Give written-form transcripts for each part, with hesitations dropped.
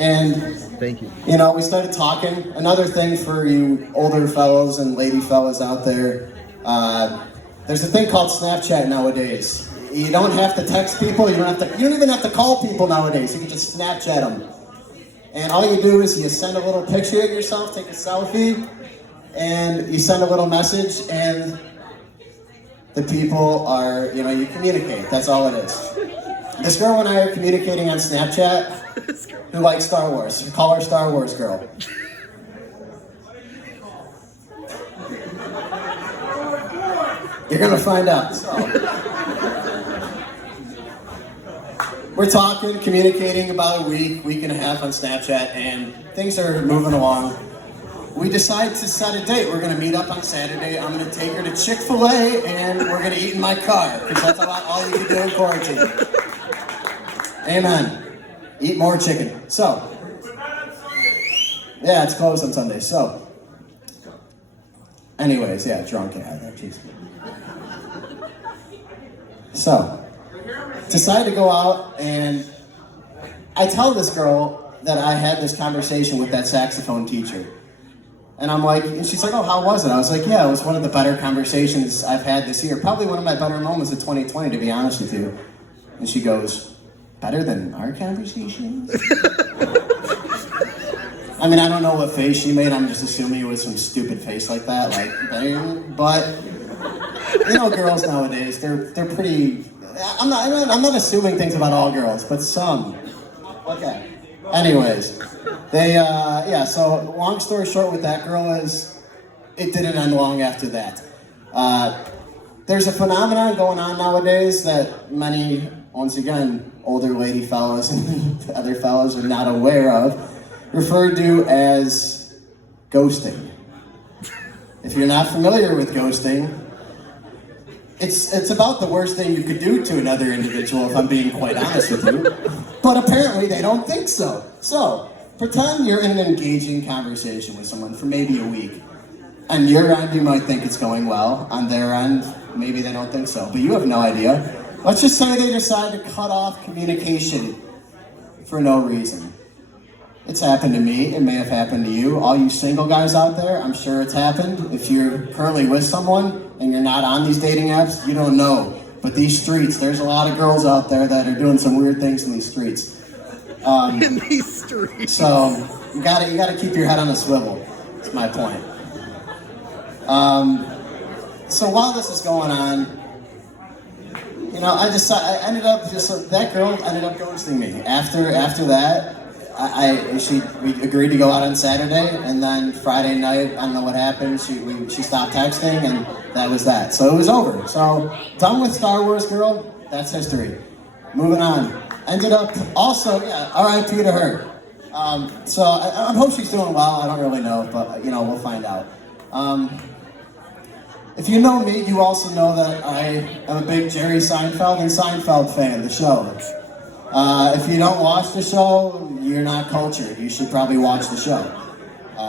And thank you. You know, we started talking. Another thing for you older fellows and lady fellas out there, there's a thing called Snapchat nowadays. You don't have to text people. You don't even have to call people nowadays. You can just Snapchat them. And all you do is you send a little picture of yourself, take a selfie, and you send a little message, and the people are, you know, you communicate. That's all it is. This girl and I are communicating on Snapchat, who likes Star Wars. We call her Star Wars girl. You're gonna find out. So, we're talking, communicating about a week and a half on Snapchat, and things are moving along. We decide to set a date. We're gonna meet up on Saturday. I'm gonna take her to Chick-fil-A, and we're gonna eat in my car, because that's about all you can do in quarantine. Amen. Eat more chicken. So, yeah, it's closed on Sunday. So, anyways, yeah, drunk cat. Jeez. So, decided to go out, and I tell this girl that I had this conversation with that saxophone teacher. And I'm like, and she's like, oh, how was it? I was like, yeah, it was one of the better conversations I've had this year. Probably one of my better moments of 2020, to be honest with you. And she goes, better than our conversations? I mean, I don't know what face she made. I'm just assuming it was some stupid face like that. Like, but, you know, girls nowadays, they're pretty... I'm not assuming things about all girls, but some. Okay. Anyways, yeah, so long story short with that girl is, it didn't end long after that. There's a phenomenon going on nowadays that many, once again, older lady fellas and other fellas are not aware of, referred to as ghosting. If you're not familiar with ghosting, it's about the worst thing you could do to another individual, if I'm being quite honest with you. But apparently they don't think so. So, pretend you're in an engaging conversation with someone for maybe a week. On your end, you might think it's going well. On their end, maybe they don't think so. But you have no idea. Let's just say they decide to cut off communication for no reason. It's happened to me. It may have happened to you. All you single guys out there, I'm sure it's happened. If you're currently with someone and you're not on these dating apps, you don't know. But these streets, there's a lot of girls out there that are doing some weird things in these streets. In these streets. So you gotta keep your head on a swivel. That's my point. So while this is going on, you know, that girl ended up ghosting me. After that, we agreed to go out on Saturday, and then Friday night, I don't know what happened, she stopped texting, and that was that. So it was over. So, done with Star Wars girl, that's history. Moving on. Ended up, also, yeah, RIP to her. So I hope she's doing well, I don't really know, but, you know, we'll find out. If you know me, you also know that I am a big Jerry Seinfeld and Seinfeld fan, the show. If you don't watch the show, you're not cultured. You should probably watch the show.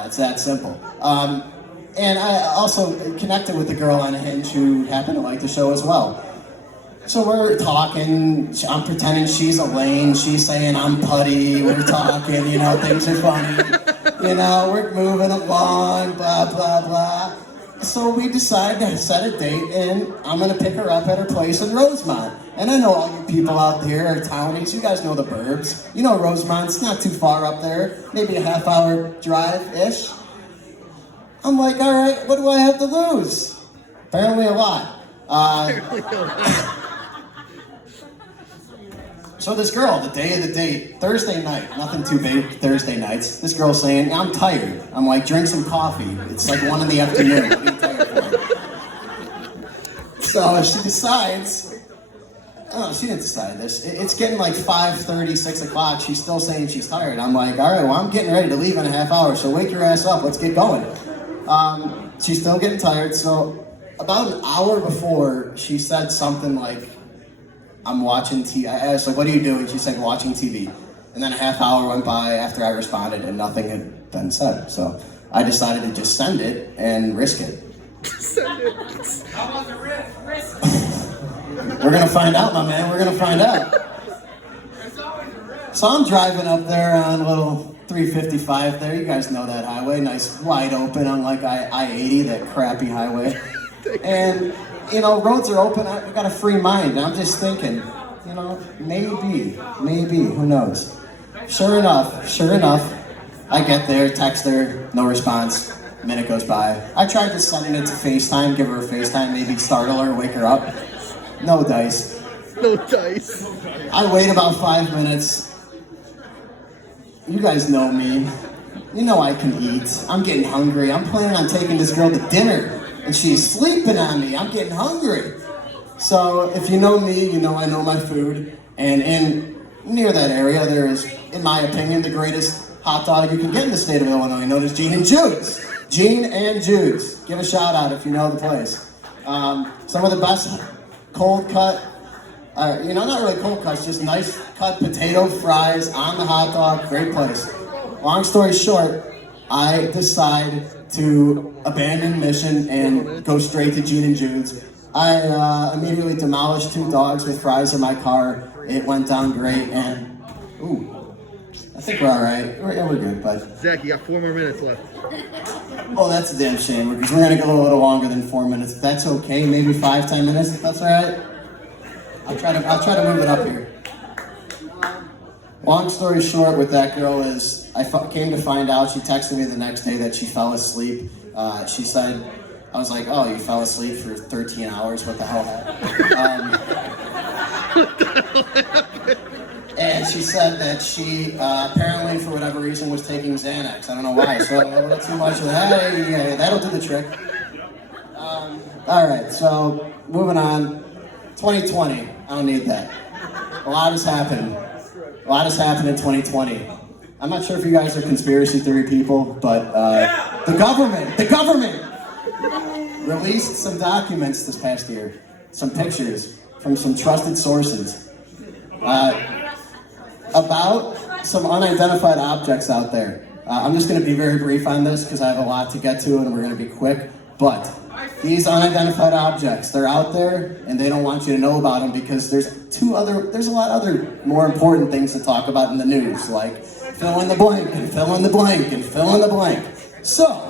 It's that simple. And I also connected with the girl on Hinge who happened to like the show as well. So we're talking, I'm pretending she's Elaine, she's saying I'm putty, we're talking, you know, things are funny. You know, we're moving along, blah, blah, blah. So we decide to set a date, and I'm gonna pick her up at her place in Rosemont. And I know all you people out there are townies, you guys know the burbs. You know Rosemont's not too far up there, maybe a half-hour drive-ish. I'm like, all right, what do I have to lose? Apparently a lot. So this girl, the day of the date, Thursday night, nothing too big Thursday nights, this girl's saying, I'm tired. I'm like, drink some coffee. It's like 1 in the afternoon. What are you tired for? So she decides, oh, she didn't decide this. It's getting like 5:30, 6 o'clock. She's still saying she's tired. I'm like, all right, well, I'm getting ready to leave in a half hour, so wake your ass up. Let's get going. She's still getting tired, so about an hour before, she said something like, I'm watching TV. I asked, like, what are you doing? She said, watching TV. And then a half hour went by after I responded and nothing had been said. So I decided to just send it and risk it. Send it. How was the risk? We're going to find out, my man. We're going to find out. There's always a risk. So I'm driving up there on a little 355 there. You guys know that highway, nice wide open, unlike I-80, that crappy highway. And you know, roads are open. I've got a free mind. I'm just thinking, you know, maybe, who knows? Sure enough, I get there, text her, no response. A minute goes by. I tried just sending it to FaceTime, give her a FaceTime, maybe startle her, wake her up. No dice. No dice. I wait about 5 minutes. You guys know me. You know I can eat. I'm getting hungry. I'm planning on taking this girl to dinner. And she's sleeping on me. I'm getting hungry. So if you know me, you know I know my food. And near that area, there is, in my opinion, the greatest hot dog you can get in the state of Illinois, known as Gene and Jude's. Gene and Jude's. Give a shout out if you know the place. Some of the best cold cut, not really cold cuts, just nice cut potato fries on the hot dog. Great place. Long story short, I decide to abandon mission and go straight to Gene and Jude's. I immediately demolished 2 dogs with fries in my car. It went down great, and I think we're all right. We're good, bud. Zach, you got 4 more minutes left. Oh, that's a damn shame, because we're gonna go a little longer than 4 minutes. If that's okay, maybe 5-10 minutes, if that's all right. I'll try to move it up here. Long story short with that girl is, I came to find out, she texted me the next day that she fell asleep. She said, I was like, oh, you fell asleep for 13 hours, what the hell happened? And she said that she apparently, for whatever reason, was taking Xanax. I don't know why, so not too much of that. Yeah, that'll do the trick. All right, so moving on. 2020, I don't need that. A lot has happened. A lot has happened in 2020. I'm not sure if you guys are conspiracy theory people, but the government released some documents this past year, some pictures from some trusted sources about some unidentified objects out there. I'm just going to be very brief on this because I have a lot to get to and we're going to be quick, but these unidentified objects, they're out there and they don't want you to know about them because there's a lot other more important things to talk about in the news, like fill in the blank and fill in the blank and fill in the blank. So,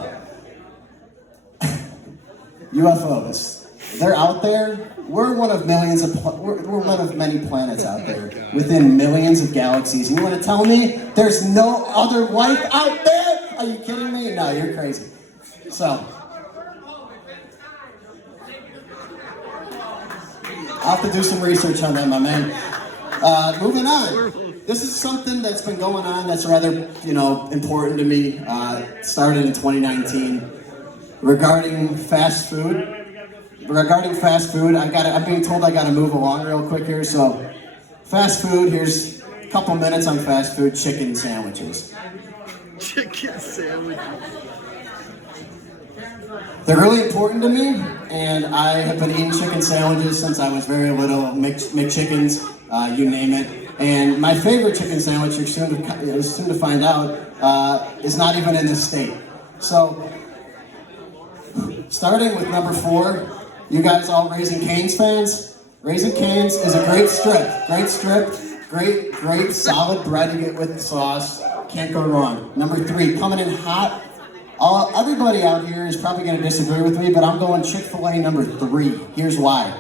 UFOs, they're out there. We're one of we're one of many planets out there within millions of galaxies. And you want to tell me there's no other life out there? Are you kidding me? No, you're crazy. So, I'll have to do some research on that, my man. Moving on. This is something that's been going on that's rather, important to me. Started in 2019. Regarding fast food, I'm being told I gotta move along real quick here. So, fast food. Here's a couple minutes on fast food. Chicken sandwiches. Chicken sandwiches. They're really important to me, and I have been eating chicken sandwiches since I was very little. McChickens, you name it. And my favorite chicken sandwich, you're soon to find out, is not even in this state. So, starting with number 4, you guys all Raising Cane's fans? Raising Cane's is a great strip, great solid bread to get with the sauce. Can't go wrong. Number 3, coming in hot. Everybody out here is probably going to disagree with me, but I'm going Chick-fil-A number 3. Here's why.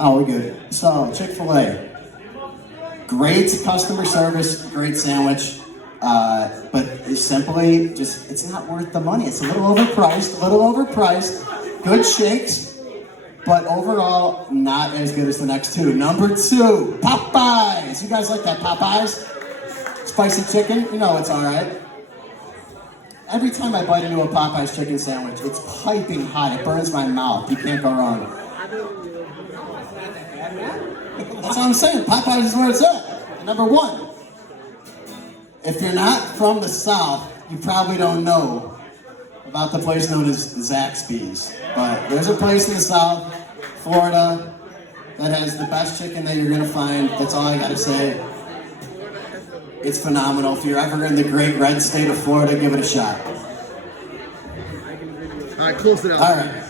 Oh, we're good. So, Chick-fil-A. Great customer service, great sandwich, but it's simply it's not worth the money. It's a little overpriced. Good shakes, but overall, not as good as the next 2. Number 2, Popeyes. You guys like that Popeyes? Spicy chicken, it's all right. Every time I bite into a Popeyes chicken sandwich, it's piping hot. It burns my mouth. You can't go wrong. That's what I'm saying. Popeyes is where it's at. Number 1. If you're not from the South, you probably don't know about the place known as Zaxby's. But there's a place in the South, Florida, that has the best chicken that you're going to find. That's all I got to say. It's phenomenal. If you're ever in the great red state of Florida, give it a shot. All right, close it out. All right.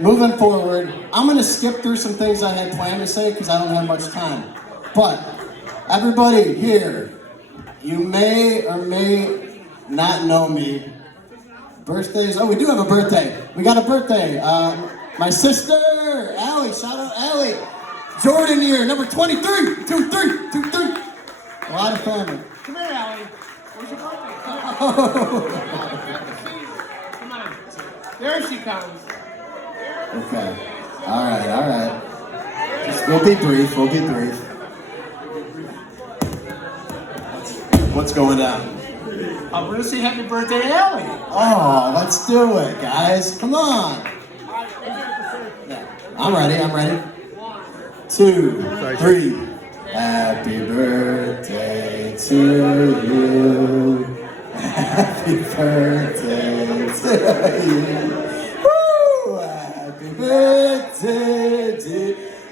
moving forward, I'm gonna skip through some things I had planned to say because I don't have much time. But everybody here, you may or may not know me. Birthdays, oh, we do have a birthday. We got a birthday. My sister, Allie, shout out Allie. Jordan here, number 23, 23. A lot of family. Come here, Allie. Where's your birthday? Come on. There she comes. Okay. All right. We'll be brief. What's going on? I'm going to say happy birthday to Allie. Oh, let's do it, guys. Come on. Yeah. I'm ready. 2, 3. Happy birthday to you. Happy birthday to you. Woo! Happy birthday to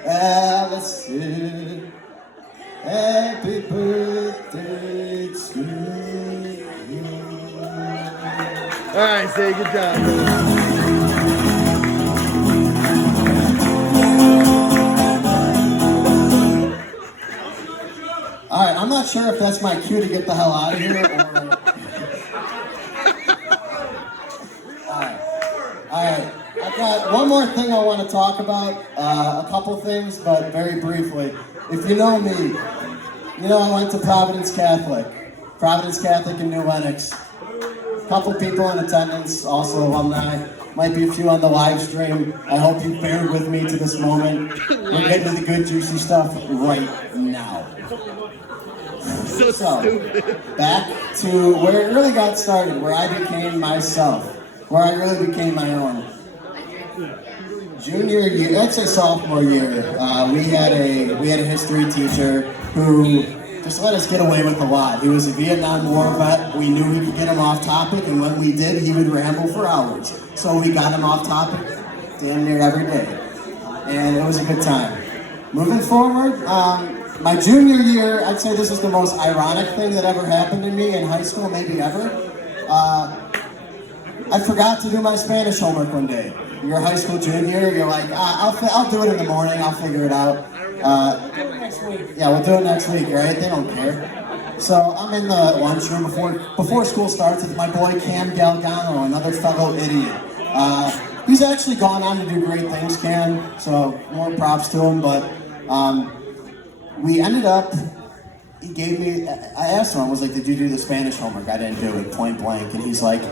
Allison. Happy birthday to you. All right, say good job. Alright, I'm not sure if that's my cue to get the hell out of here or... Alright. I've got one more thing I want to talk about. A couple things, but very briefly. If you know me, you know I went to Providence Catholic in New Lenox. A couple people in attendance, also alumni. Might be a few on the live stream. I hope you bear with me to this moment. We're getting to the good, juicy stuff right now. So stupid. Back to where it really got started, where I became myself, where I really became my own. Junior year, I'd say sophomore year, we had a history teacher who just let us get away with a lot. He was a Vietnam War vet. We knew we could get him off topic, and when we did, he would ramble for hours. So we got him off topic damn near every day, and it was a good time. Moving forward, my junior year, I'd say this is the most ironic thing that ever happened to me in high school, maybe ever. I forgot to do my Spanish homework one day. You're a high school junior, you're like, I'll do it in the morning, I'll figure it out. Next week. Yeah, we'll do it next week, right? They don't care. So I'm in the lunchroom before school starts with my boy Cam Galgano, another fellow idiot. He's actually gone on to do great things, Cam, so more props to him, but we ended up, he gave me, I asked him, I was like, did you do the Spanish homework? I didn't do it, point blank, and he's like,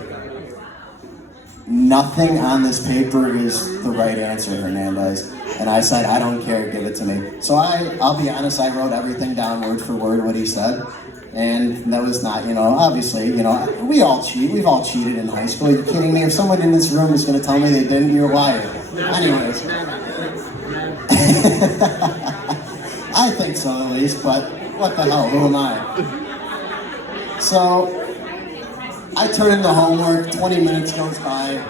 nothing on this paper is the right answer, Hernandez. And I said, I don't care, give it to me. So I'll be honest, I wrote everything down word for word what he said. And that was not, obviously, we all cheat. We've all cheated in high school. Are you kidding me? If someone in this room is going to tell me they didn't, you're a liar. Anyways. I think so at least, but what the hell, who am I? So, I turn in the homework, 20 minutes goes by.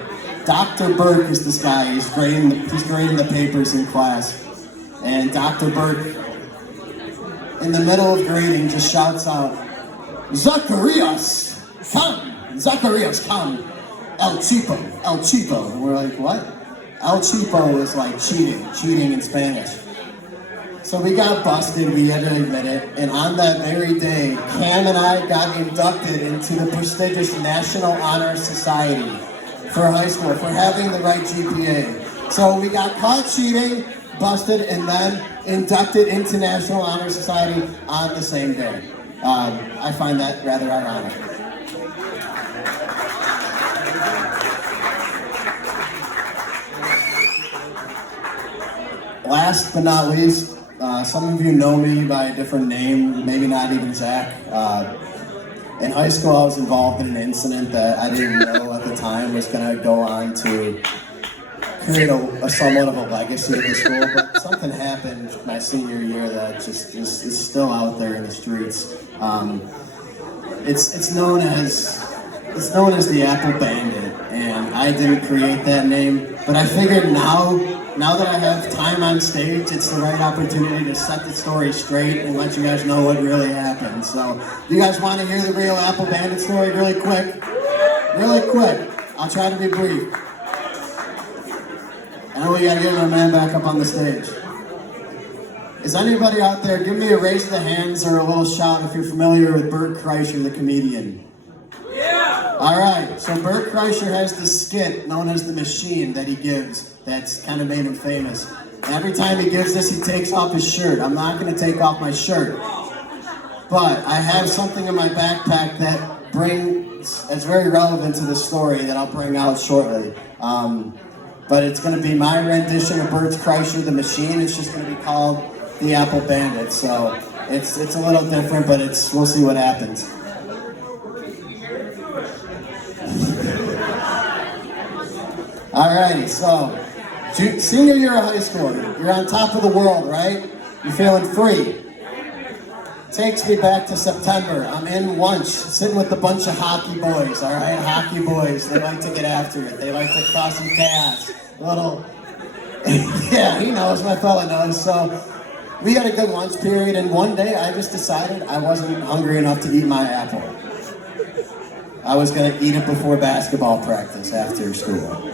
Dr. Burke is this guy, he's grading the papers in class. And Dr. Burke, in the middle of grading, just shouts out, Zacharias, come, El Chipo. And we're like, what? El Chipo is like cheating in Spanish. So we got busted, we had to admit it, and on that very day, Cam and I got inducted into the prestigious National Honor Society for high school, for having the right GPA. So we got caught cheating, busted, and then inducted into National Honor Society on the same day. I find that rather ironic. Last but not least, some of you know me by a different name, maybe not even Zach. In high school, I was involved in an incident that I didn't know at the time was going to go on to create a somewhat of a legacy of the school, but something happened my senior year that just is still out there in the streets. It's known as the Apple Bandit, and I didn't create that name, but I figured now that I have time on stage, it's the right opportunity to set the story straight and let you guys know what really happened. So, do you guys want to hear the real Apple Bandit story really quick? Really quick. I'll try to be brief. And Now we gotta get our man back up on the stage. Is anybody out there, give me a raise of the hands or a little shout if you're familiar with Bert Kreischer, the comedian. Yeah! Alright, so Bert Kreischer has this skit known as The Machine that he gives that's kind of made him famous. Every time he gives this, he takes off his shirt. I'm not gonna take off my shirt. But I have something in my backpack that it's very relevant to the story that I'll bring out shortly. But it's gonna be my rendition of Bert Kreischer, The Machine. It's just gonna be called The Apple Bandit, so it's a little different, but we'll see what happens. Alrighty, so senior year of high school, you're on top of the world, right? You're feeling free. Takes me back to September. I'm in lunch, sitting with a bunch of hockey boys, alright? Hockey boys, they like to get after it. They like to cross some chaos. Yeah, he knows, my fella knows, so we had a good lunch period, and one day I just decided I wasn't hungry enough to eat my apple. I was gonna eat it before basketball practice after school.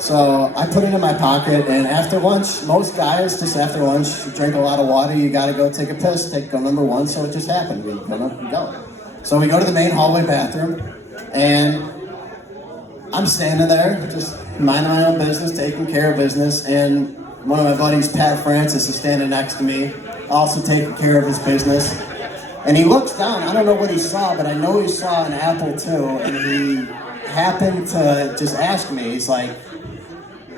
So I put it in my pocket, and after lunch, most guys, just after lunch, drink a lot of water, you gotta go take a piss, go number one, so it just happened, we go. So we go to the main hallway bathroom, and I'm standing there, just minding my own business, taking care of business, and one of my buddies, Pat Francis, is standing next to me, also taking care of his business. And he looks down, I don't know what he saw, but I know he saw an apple too, and he happened to just ask me, he's like,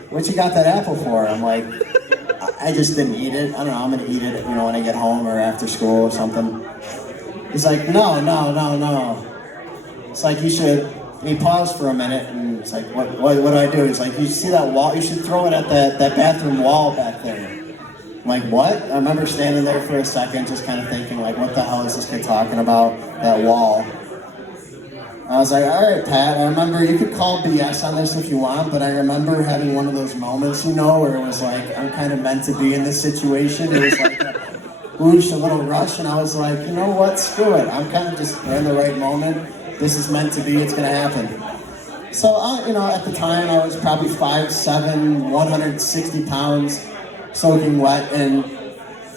"What you got that apple for?" I'm like, I just didn't eat it. I don't know, I'm gonna eat it, when I get home or after school or something. He's like, no. It's like, you should, and he paused for a minute, and it's like, what do I do? He's like, you see that wall? You should throw it at that bathroom wall back there. I'm like, what? I remember standing there for a second, just kind of thinking, like, what the hell is this kid talking about, that wall? I was like, all right, Pat, I remember, you could call BS on this if you want, but I remember having one of those moments, where it was like, I'm kind of meant to be in this situation. It was like a whoosh, a little rush, and I was like, you know what, screw it. I'm kind of just in the right moment. This is meant to be, it's gonna happen. So, at the time, I was probably 5'7", 160 pounds, soaking wet, and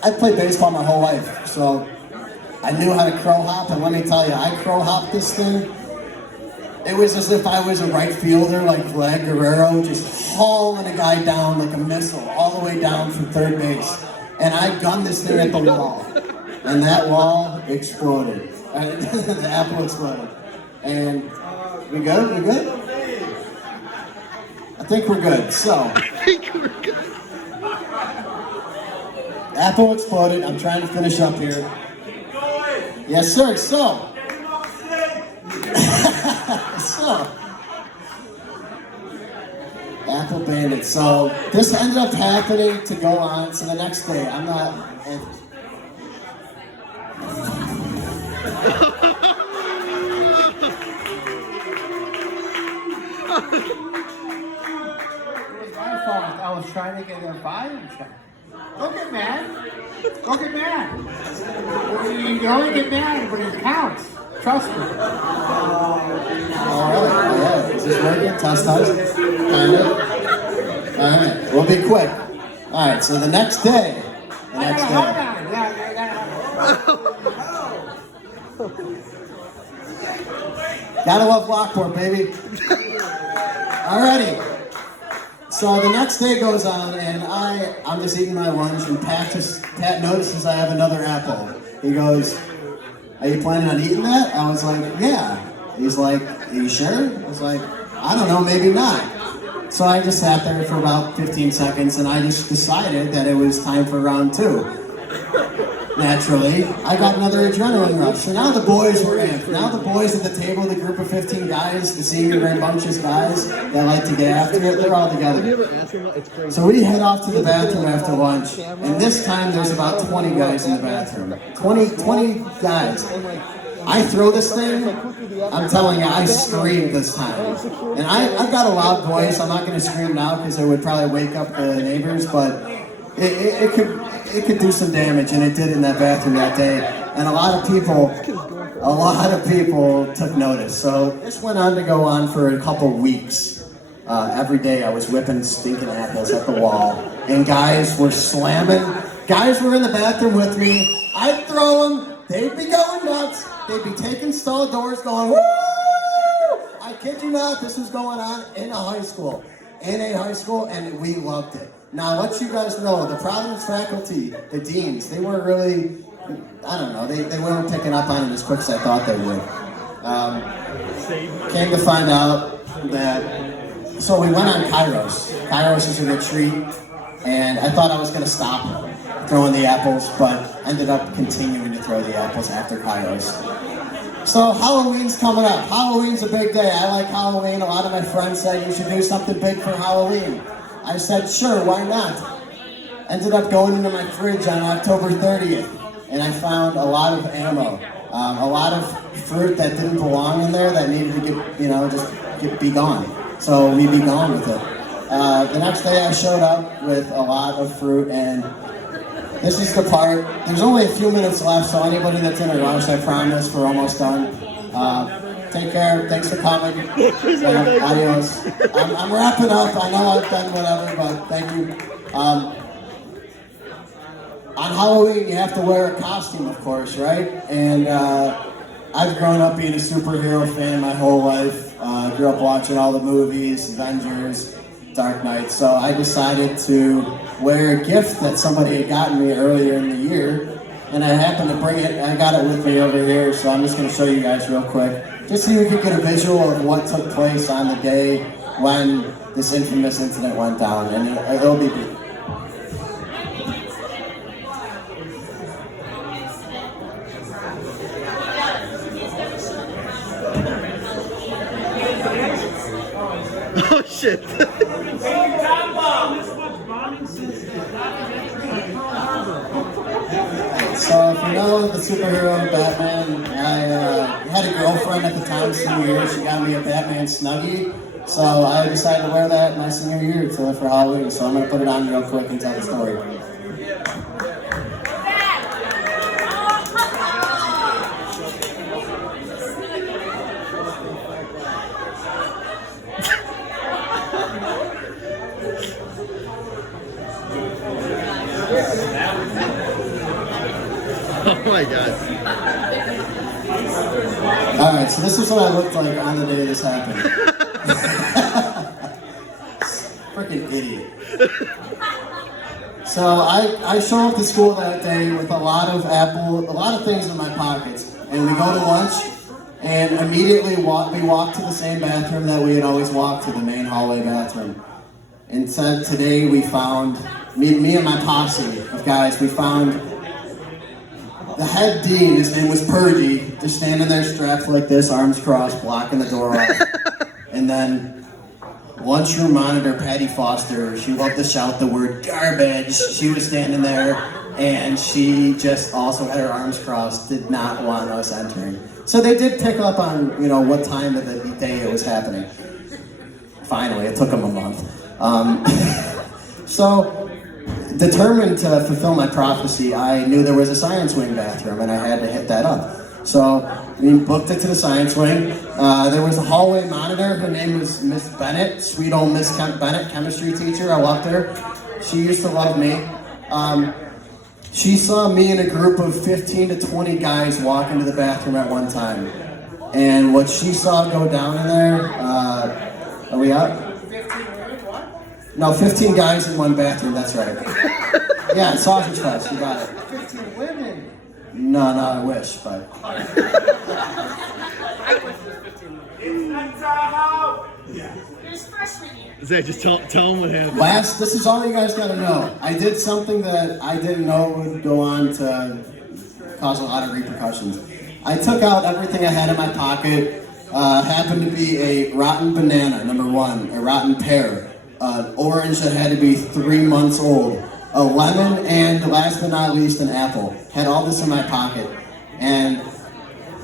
I played baseball my whole life, so I knew how to crow hop, and let me tell you, I crow hopped this thing. It was as if I was a right fielder, like Vlad Guerrero, just hauling a guy down like a missile, all the way down from third base. And I gunned this thing at the wall, and that wall exploded. The apple exploded. And we good? We good? I think we're good. So, apple exploded. I'm trying to finish up here. Yes, sir. So, Apple Bandit. So this ended up happening to go on. So the next day, I'm not. I was trying to get their volume check. Don't get mad. Don't get mad. You only get mad when it counts. Trust me. Alright, is this working? Test. Alright, we'll be quick. Alright, so the next day. Gotta love Lockport, baby. Alrighty. So the next day goes on, and I'm just eating my lunch, and Pat notices I have another apple. He goes, "Are you planning on eating that?" I was like, "Yeah." He's like, "Are you sure?" I was like, "I don't know, maybe not." So I just sat there for about 15 seconds, and I just decided that it was time for round two. Naturally, I got another adrenaline rush. So now the boys were in. Now the boys at the table, the group of 15 guys, the senior rambunctious guys that like to get after it, they're all together. So we head off to the bathroom after lunch, and this time there's about 20 guys in the bathroom. 20 guys. I throw this thing, I'm telling you, I screamed this time. And I've got a loud voice. I'm not going to scream now because it would probably wake up the neighbors, but it could do some damage, and it did in that bathroom that day. And a lot of people took notice. So this went on to go on for a couple weeks. every day I was whipping stinking apples at the wall, and guys were slamming. Guys were in the bathroom with me. I'd throw them. They'd be going nuts. They'd be taking stall doors, going woo! I kid you not, this was going on in a high school. In a high school, and we loved it. Now, let you guys know, the Providence faculty, the deans, they weren't really, I don't know, they weren't picking up on it as quick as I thought they would. Came to find out that, so we went on Kairos. Kairos is a retreat, and I thought I was going to stop throwing the apples, but ended up continuing to throw the apples after Kairos. So Halloween's coming up. Halloween's a big day. I like Halloween. A lot of my friends said you should do something big for Halloween. I said, sure, why not? Ended up going into my fridge on October 30th, and I found a lot of ammo. A lot of fruit that didn't belong in there that needed to be gone. So we'd be gone with it. The next day I showed up with a lot of fruit, and this is the part. There's only a few minutes left, so anybody that's in a rush, I promise we're almost done. Take care. Thanks for coming. Adios. I'm wrapping up. I know I've done whatever, but thank you. On Halloween, you have to wear a costume, of course, right? And I've grown up being a superhero fan my whole life. Grew up watching all the movies, Avengers, Dark Knight. So I decided to wear a gift that somebody had gotten me earlier in the year, and I happened to bring it. I got it with me over here, so I'm just going to show you guys real quick, just so you can get a visual of what took place on the day when this infamous incident went down, and it'll be brief. Oh shit. So if you know the superhero Batman, I had a girlfriend at the time, senior year. She got me a Batman Snuggie. So I decided to wear that my senior year for Halloween. So I'm going to put it on real quick and tell the story. Oh my god. Alright, so this is what I looked like on the day this happened. Freaking idiot. So I show up to school that day with a lot of things in my pockets. And we go to lunch, and immediately we walk to the same bathroom that we had always walked to, the main hallway bathroom. And said today we found, me and my posse of guys, we found the head dean. His name was Purdy, just standing there strapped like this, arms crossed, blocking the door off. And then lunchroom monitor Patty Foster, she loved to shout the word garbage. She was standing there, and she just also had her arms crossed, did not want us entering. So they did pick up on, what time of the day it was happening. Finally, it took them a month. So, determined to fulfill my prophecy, I knew there was a science wing bathroom, and I had to hit that up. So we booked it to the science wing. There was a hallway monitor. Her name was Miss Bennett, sweet old Miss Bennett, chemistry teacher. I loved her. She used to love me. She saw me and a group of 15 to 20 guys walk into the bathroom at one time. And what she saw go down in there, are we out? No, 15 guys in one bathroom, that's right. Yeah, sausage fest, you got it. 15 women. No, I wish, but... Zach, just tell him what happened. This is all you guys gotta know. I did something that I didn't know would go on to cause a lot of repercussions. I took out everything I had in my pocket. Happened to be a rotten banana, number one, a rotten pear, an orange that had to be 3 months old, a lemon, and last but not least, an apple. Had all this in my pocket. And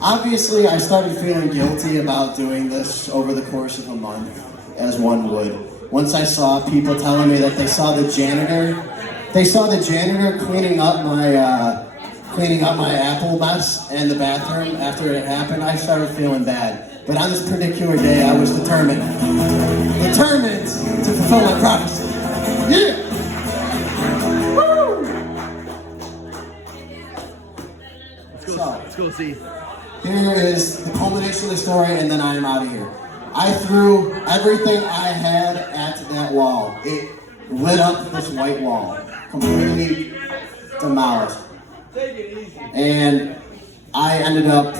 obviously, I started feeling guilty about doing this over the course of a month, as one would. Once I saw people telling me that they saw the janitor cleaning up my apple mess in the bathroom after it happened, I started feeling bad. But on this particular day, I was determined to fulfill my prophecy. Yeah! Woo! Let's go see. Here is the culmination of the story, and then I am out of here. I threw everything I had at that wall. It lit up this white wall, completely demolished. And I ended up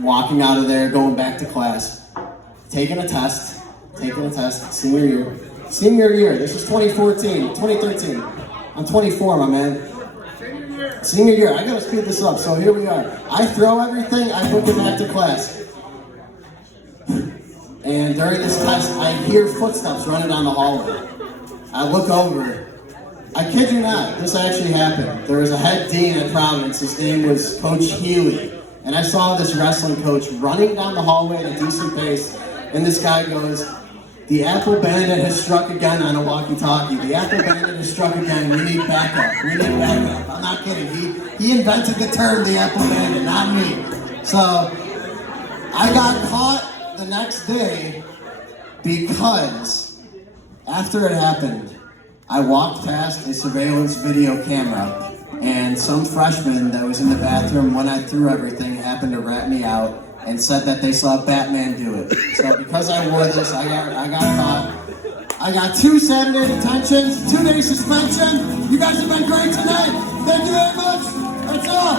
walking out of there, going back to class, taking a test, senior year. This is 2013. I'm 24, my man. Senior year, I gotta speed this up, so here we are. I throw everything, I book it back to class. And during this test, I hear footsteps running down the hallway. I look over. I kid you not, this actually happened. There was a head dean at Providence, his name was Coach Healy. And I saw this wrestling coach running down the hallway at a decent pace, and this guy goes, "The Apple Bandit has struck again," on a walkie-talkie. "The Apple Bandit has struck again. We need backup. I'm not kidding. He invented the term, the Apple Bandit, not me. So I got caught the next day because after it happened, I walked past a surveillance video camera, and some freshman that was in the bathroom when I threw everything happened to rat me out and said that they saw Batman do it. So because I wore this, I got caught. I got 2 Saturday detentions, 2-day suspension. You guys have been great tonight. Thank you very much. That's all.